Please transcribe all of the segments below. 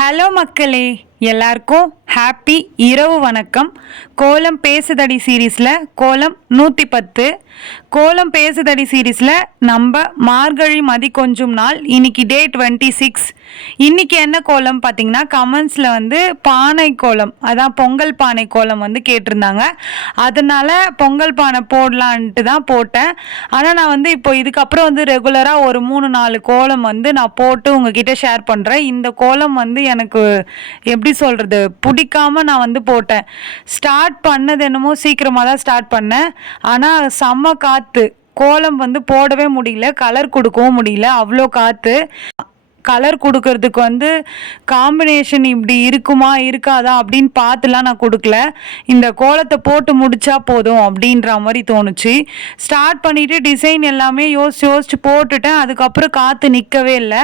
Hello மக்களே, எல்லாருக்கும் happy இரவு வணக்கம். கோலம் பேசுதடி சீரீஸில் கோலம் 110. கோலம் பேசுதடி சீரீஸில் நம்ம மார்கழி மதி கொஞ்சம் நாள், இன்னைக்கு டே 26. இன்னைக்கு என்ன கோலம் பார்த்தீங்கன்னா, கமெண்ட்ஸில் வந்து பானை கோலம், அதான் பொங்கல் பானை கோலம் வந்து கேட்டிருந்தாங்க. அதனால பொங்கல் பானை போடலான்ட்டு தான் போட்டேன். ஆனால் நான் வந்து இப்போ இதுக்கப்புறம் வந்து ரெகுலராக ஒரு 3-4 கோலம் வந்து நான் போட்டு உங்ககிட்ட ஷேர் பண்ணுறேன். இந்த கோலம் வந்து எனக்கு எப்படி சொல்கிறது, பிடிக்காம நான் வந்து போட்டேன். ஸ்டார்ட் பண்ணது என்னமோ சீக்கிரமாக தான் ஸ்டார்ட் பண்ணேன். ஆனால் செம்ம காற்று, கோலம் வந்து போடவே முடியல, கலர் கொடுக்கவும் முடியல, அவ்வளோ காற்று. கலர் கொடுக்கறதுக்கு வந்து காம்பினேஷன் இப்படி இருக்குமா இருக்காதா அப்படின்னு பார்த்துலாம் நான் கொடுக்கல. இந்த கோலத்தை போட்டு முடிச்சா போதும் அப்படின்ற மாதிரி தோணுச்சு. ஸ்டார்ட் பண்ணிவிட்டு டிசைன் எல்லாமே யோசிச்சு போட்டுட்டேன். அதுக்கப்புறம் காற்று நிற்கவே இல்லை.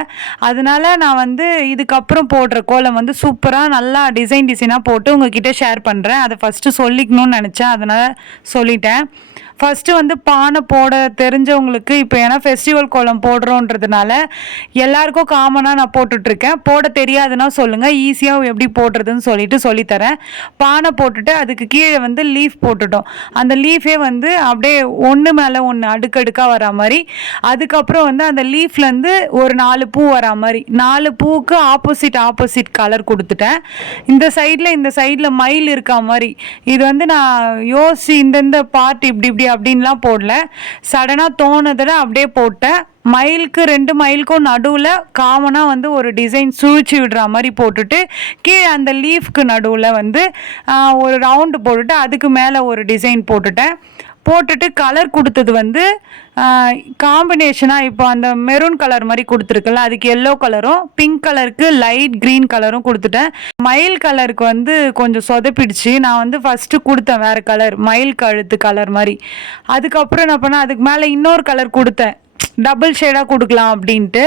அதனால நான் வந்து இதுக்கப்புறம் போடுற கோலம் வந்து சூப்பராக நல்லா டிசைனாக போட்டு உங்ககிட்ட ஷேர் பண்ணுறேன். அதை ஃபஸ்ட்டு சொல்லிக்கணும்னு நினச்சேன், அதனால் சொல்லிட்டேன். ஃபஸ்ட்டு வந்து பானை போட தெரிஞ்சவங்களுக்கு, இப்போ ஏன்னா ஃபெஸ்டிவல் கோலம் போடுறோன்றதுனால எல்லாருக்கும் காமனாக நான் போட்டுட்ருக்கேன். போட தெரியாதுன்னா சொல்லுங்கள், ஈஸியாக எப்படி போடுறதுன்னு சொல்லிட்டு சொல்லித்தரேன். பானை போட்டுட்டு அதுக்கு கீழே வந்து லீஃப் போட்டுட்டோம். அந்த லீஃபே வந்து அப்படியே ஒன்று மேலே ஒன்று அடுக்கடுக்காக வரா மாதிரி, அதுக்கப்புறம் வந்து அந்த லீஃப்லேருந்து ஒரு 4 பூ வரா மாதிரி, 4 பூவுக்கு ஆப்போசிட் கலர் கொடுத்துட்டேன். இந்த சைடில் மயில் இருக்கா மாதிரி. இது வந்து நான் இந்தந்த பார்ட் இப்படி அப்படின்லாம் போடல, சடனாக தோணுதில் அப்படியே போட்டேன். மயிலுக்கு 2 மயிலுக்கும் நடுவில் காமனாக வந்து ஒரு டிசைன் சுழிச்சு விடுற மாதிரி போட்டுட்டு, கீழே அந்த லீஃப்க்கு நடுவில் வந்து ஒரு ரவுண்டு போட்டுட்டு அதுக்கு மேலே ஒரு டிசைன் போட்டுட்டு கலர் கொடுத்தது வந்து காம்பினேஷனாக இப்போ அந்த மெரூன் கலர் மாதிரி கொடுத்துருக்குல்ல, அதுக்கு எல்லோ கலரும், பிங்க் கலருக்கு லைட் க்ரீன் கலரும் கொடுத்துட்டேன். மயில் கலருக்கு வந்து கொஞ்சம் சொதப்பிடுச்சு. நான் வந்து ஃபஸ்ட்டு கொடுத்தேன் வேறு கலர், மயில் கழுத்து கலர் மாதிரி. அதுக்கப்புறம் என்ன பண்ணேன், அதுக்கு மேலே இன்னொரு கலர் கொடுத்தேன், டபுள் ஷேடாக கொடுக்கலாம் அப்படின்ட்டு.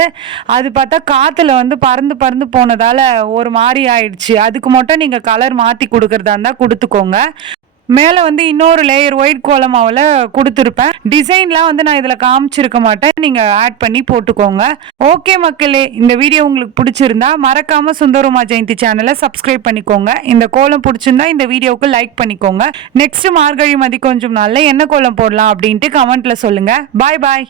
அது பார்த்தா காற்றுல வந்து பறந்து போனதால் ஒரு மாதிரி ஆயிடுச்சு. அதுக்கு மட்டும் நீங்கள் கலர் மாற்றி கொடுக்குறதா இருந்தால் கொடுத்துக்கோங்க. மேலே வந்து இன்னொரு லேயர் ஒயிட் கோலமாவில் கொடுத்துருப்பேன். டிசைன்லாம் வந்து நான் இதில் காமிச்சிருக்க மாட்டேன், நீங்கள் ஆட் பண்ணி போட்டுக்கோங்க. ஓகே மக்களே, இந்த வீடியோ உங்களுக்கு பிடிச்சிருந்தா மறக்காமல் சுந்தரமா ஜெயந்தி சேனலை சப்ஸ்கிரைப் பண்ணிக்கோங்க. இந்த கோலம் பிடிச்சிருந்தா இந்த வீடியோவுக்கு லைக் பண்ணிக்கோங்க. நெக்ஸ்ட் மார்கழி மதி கொஞ்சம் நாளில் என்ன கோலம் போடலாம் அப்படின்ட்டு கமெண்ட்டில் சொல்லுங்கள். பாய்.